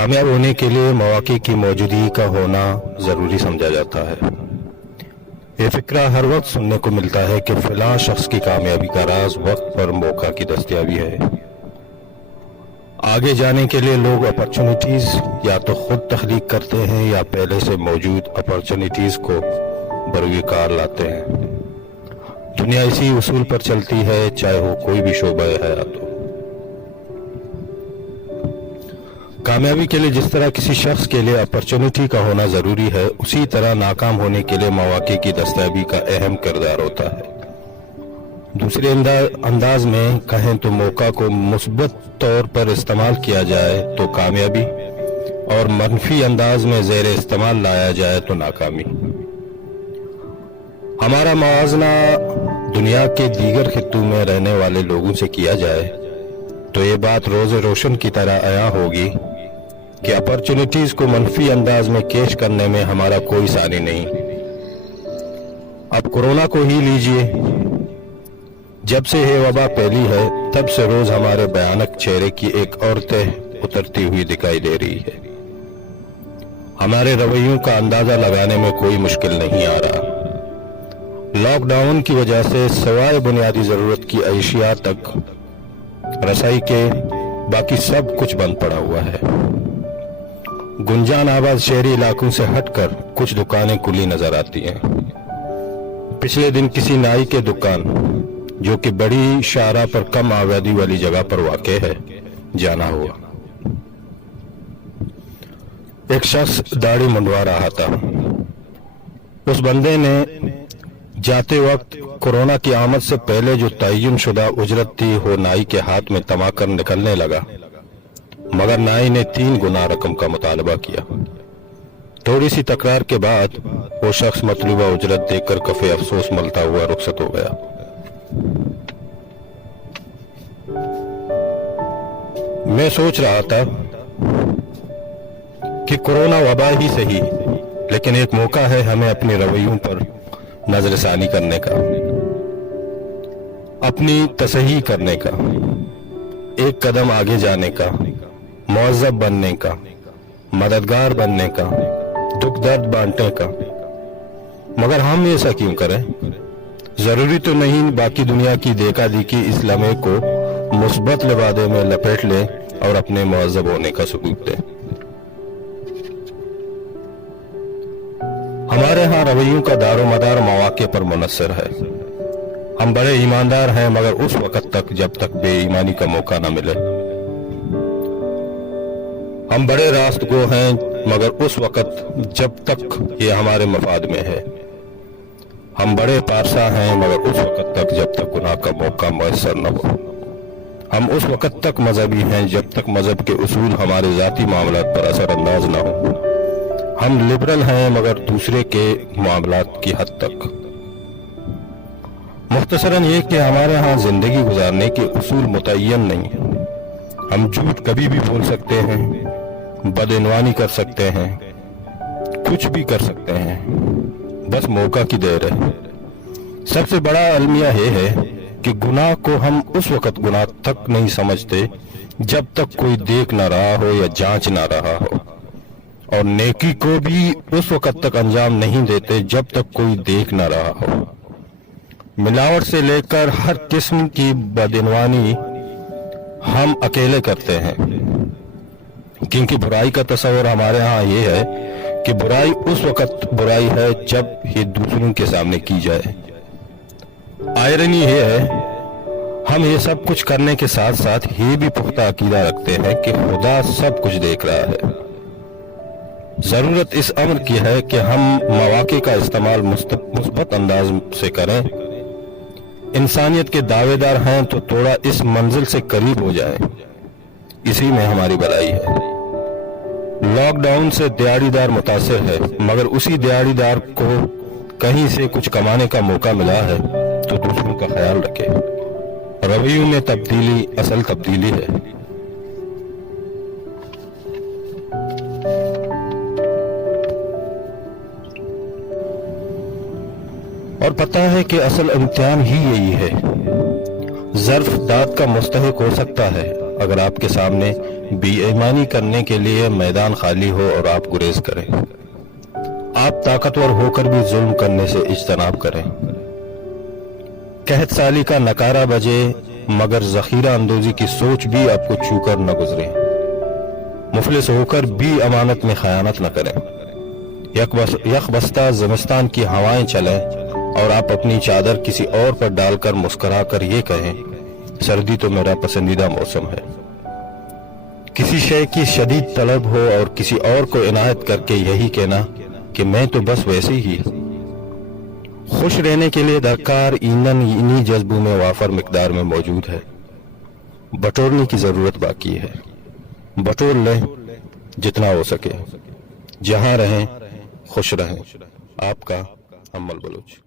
کامیاب ہونے کے لیے مواقع کی موجودگی کا ہونا ضروری سمجھا جاتا ہے۔ یہ فکرہ ہر وقت سننے کو ملتا ہے کہ فلاں شخص کی کامیابی کا راز وقت پر موقع کی دستیابی ہے۔ آگے جانے کے لیے لوگ اپرچونٹیز یا تو خود تخلیق کرتے ہیں یا پہلے سے موجود اپرچونٹیز کو بروئے کار لاتے ہیں۔ دنیا اسی اصول پر چلتی ہے، چاہے وہ کوئی بھی شعبہ حیات ہو۔ کامیابی کے لیے جس طرح کسی شخص کے لیے اپرچونٹی کا ہونا ضروری ہے، اسی طرح ناکام ہونے کے لیے مواقع کی دستیابی کا اہم کردار ہوتا ہے۔ دوسرے انداز میں کہیں تو موقع کو مثبت طور پر استعمال کیا جائے تو کامیابی، اور منفی انداز میں زیر استعمال لایا جائے تو ناکامی۔ ہمارا موازنہ دنیا کے دیگر خطوں میں رہنے والے لوگوں سے کیا جائے تو یہ بات روز روشن کی طرح عیاں ہوگی کہ اپرچونٹیز کو منفی انداز میں کیش کرنے میں ہمارا کوئی ثانی نہیں۔ اب کورونا کو ہی لیجئے، جب سے یہ وبا پھیلی ہے تب سے روز ہمارے بھیانک چہرے کی ایک اور تہ اترتی ہوئی دکھائی دے رہی ہے۔ ہمارے رویوں کا اندازہ لگانے میں کوئی مشکل نہیں آ رہا۔ لاک ڈاؤن کی وجہ سے سوائے بنیادی ضرورت کی اشیاء تک رسائی کے باقی سب کچھ بند پڑا ہوا ہے۔ گنجان آباد شہری علاقوں سے ہٹ کر کچھ دکانیں کھلی نظر آتی ہیں۔ پچھلے دن کسی نائی کے دکان، جو کہ بڑی شاہراہ پر کم آبادی والی جگہ پر واقع ہے، جانا ہوا۔ ایک شخص داڑھی منڈوا رہا تھا۔ اس بندے نے جاتے وقت کورونا کی آمد سے پہلے جو تعین شدہ اجرت تھی وہ نائی کے ہاتھ میں تما کر نکلنے لگا، مگر نائی نے 3 گنا رقم کا مطالبہ کیا۔ تھوڑی سی تکرار کے بعد وہ شخص مطلوبہ اجرت دیکھ کر کفے افسوس ملتا ہوا رخصت ہو گیا۔ میں سوچ رہا تھا کہ کورونا وبا ہی صحیح، لیکن ایک موقع ہے ہمیں اپنے رویوں پر نظر ثانی کرنے کا، اپنی تصحیح کرنے کا، ایک قدم آگے جانے کا، مہذب بننے کا، مددگار بننے کا، دکھ درد بانٹنے کا۔ مگر ہم ایسا کیوں کریں؟ ضروری تو نہیں باقی دنیا کی دیکھا دیکھی اس لمحے کو مثبت لبادے میں لپیٹ لیں اور اپنے مہذب ہونے کا ثبوت دیں۔ ہمارے ہاں رویوں کا دار و مدار مواقع پر منحصر ہے۔ ہم بڑے ایماندار ہیں مگر اس وقت تک جب تک بے ایمانی کا موقع نہ ملے۔ ہم بڑے راست گو ہیں مگر اس وقت جب تک یہ ہمارے مفاد میں ہے۔ ہم بڑے پارسا ہیں مگر اس وقت تک جب تک گناہ کا موقع میسر نہ ہو۔ ہم اس وقت تک مذہبی ہیں جب تک مذہب کے اصول ہمارے ذاتی معاملات پر اثر انداز نہ ہو۔ ہم لبرل ہیں مگر دوسرے کے معاملات کی حد تک۔ مختصراً یہ کہ ہمارے ہاں زندگی گزارنے کے اصول متعین نہیں۔ ہم جھوٹ کبھی بھی بول سکتے ہیں، بدعنوانی کر سکتے ہیں، کچھ بھی کر سکتے ہیں، بس موقع کی دیر ہے۔ سب سے بڑا المیہ یہ ہے کہ گناہ کو ہم اس وقت گناہ تک نہیں سمجھتے جب تک کوئی دیکھ نہ رہا ہو یا جانچ نہ رہا ہو، اور نیکی کو بھی اس وقت تک انجام نہیں دیتے جب تک کوئی دیکھ نہ رہا ہو۔ ملاوٹ سے لے کر ہر قسم کی بدعنوانی ہم اکیلے کرتے ہیں، کیونکہ برائی کا تصور ہمارے ہاں یہ ہے کہ برائی اس وقت برائی ہے جب یہ دوسروں کے سامنے کی جائے۔ آئرنی یہ ہے، ہم یہ سب کچھ کرنے کے ساتھ ساتھ یہ بھی پختہ عقیدہ رکھتے ہیں کہ خدا سب کچھ دیکھ رہا ہے۔ ضرورت اس امر کی ہے کہ ہم مواقع کا استعمال مثبت انداز سے کریں۔ انسانیت کے دعوے دار ہیں تو تھوڑا اس منزل سے قریب ہو جائیں، اسی میں ہماری بھلائی ہے۔ لاک ڈاؤن سے دیہڑی دار متاثر ہے مگر اسی دیہڑی دار کو کہیں سے کچھ کمانے کا موقع ملا ہے تو دوسروں کا خیال رکھے۔ رویوں میں تبدیلی اصل تبدیلی ہے۔ اور پتہ ہے کہ اصل امتحان ہی یہی ہے۔ ظرف داد کا مستحق ہو سکتا ہے، اگر آپ کے سامنے بے ایمانی کرنے کے لیے میدان خالی ہو اور آپ گریز کریں. آپ طاقتور ہو کر بھی ظلم کرنے سے اجتناب کریں. قحط سالی کا نکارہ بجے مگر ذخیرہ اندوزی کی سوچ بھی آپ کو چھو کر نہ گزرے. مفلس ہو کر بھی امانت میں خیانت نہ کریں. یک بستہ زمستان کی ہوائیں چلیں اور آپ اپنی چادر کسی اور پر ڈال کر مسکرا کر یہ کہیں سردی تو میرا پسندیدہ موسم ہے. کسی شے کی شدید طلب ہو اور کسی اور کو عنایت کر کے یہی کہنا کہ میں تو بس ویسے ہی. خوش رہنے کے لیے درکار ایندھن انہی جذبوں میں وافر مقدار میں موجود ہے. بٹورنے کی ضرورت باقی ہے. بٹور لیں جتنا ہو سکے. جہاں رہیں خوش رہیں. آپ کا حمل بلوچ.